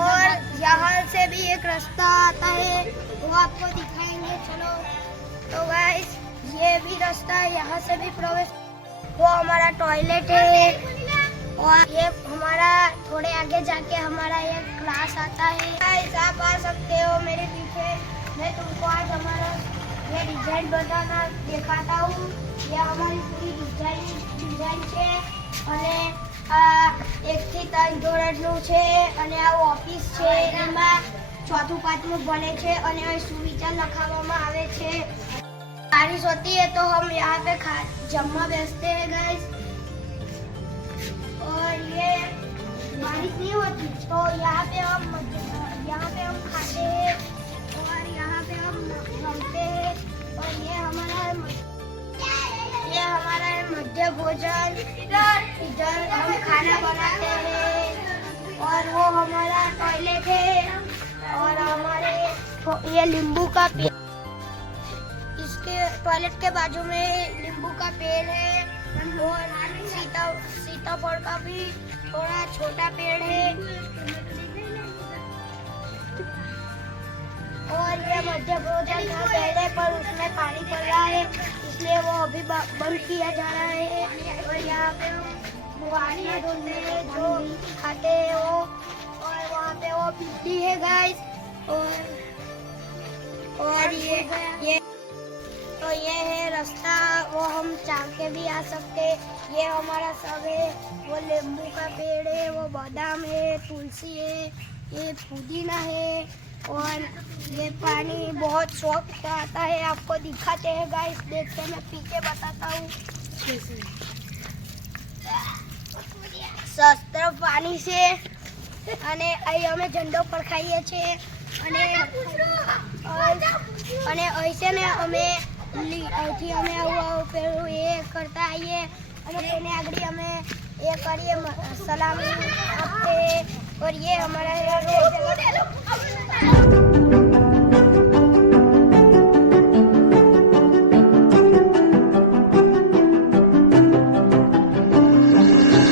और यहाँ से भी एक रास्ता आता है, वो आपको दिखाएंगे। चलो तो गाइस, ये भी रास्ता है, यहाँ से भी प्रवेश। वो हमारा टॉयलेट है, और ये हमारा थोड़े आगे जाके हमारा ये क्लास आता है। गाइस, आप आ सकते हो मेरे पीछे। मैं तुमको आज हमारा ये डिजाइन बताना दिखाता हूँ। ये हमारी पूरी डिजाइन है, અને આ 1 થી 3 ધોરણનું છે, અને આ ઓફિસ છે, એમાં 4થું 5મું ભણે છે, અને અહીં સુવિચાર લખાવવામાં આવે છે। बारिश होती है तो हम यहाँ पे जम्मा बेचते हैं गाइस, और ये बारिश नहीं होती तो यहाँ पे हम खाते हैं, और यहाँ पे हम रमते हैं। और ये हमारा है मध्य भोजन। इधर हम खाना बनाते हैं, और वो हमारा टॉयलेट है, और हमारे ये नींबू का पेड़, इसके टॉयलेट के बाजू में नींबू का पेड़ है, और सीताफल का भी थोड़ा छोटा पेड़ है। और ये मध्य भोजन था पहले, पर उसमें पानी पड़ रहा है, इसलिए वो अभी बंद किया जा रहा है। और यहाँ पे मुहानी ढूंढते हैं जो खाते हैं वो, और वहाँ पे वो बिल्ली है गाइस। और ये तो ये है रास्ता, वो हम चाह के भी आ सकते। ये हमारा सब है, वो नींबू का पेड़ है, वो बादाम है, तुलसी है, ये पुदीना है, और ये पानी बहुत सॉफ्ट आता है। आपको दिखाते हैं गाइस, देखते मैं पीछे बताता हूँ। शस्त्र पानी से, અને અહીં અમે ઝંડો ફરખાઈએ છીએ, અને અહીં છે ને અમે અહીંથી અમે આવું પેલું એ કરતા આવીએ, અને તેને આગળ અમે એ કરીએ, સલામી આપીએ। और ये हमारा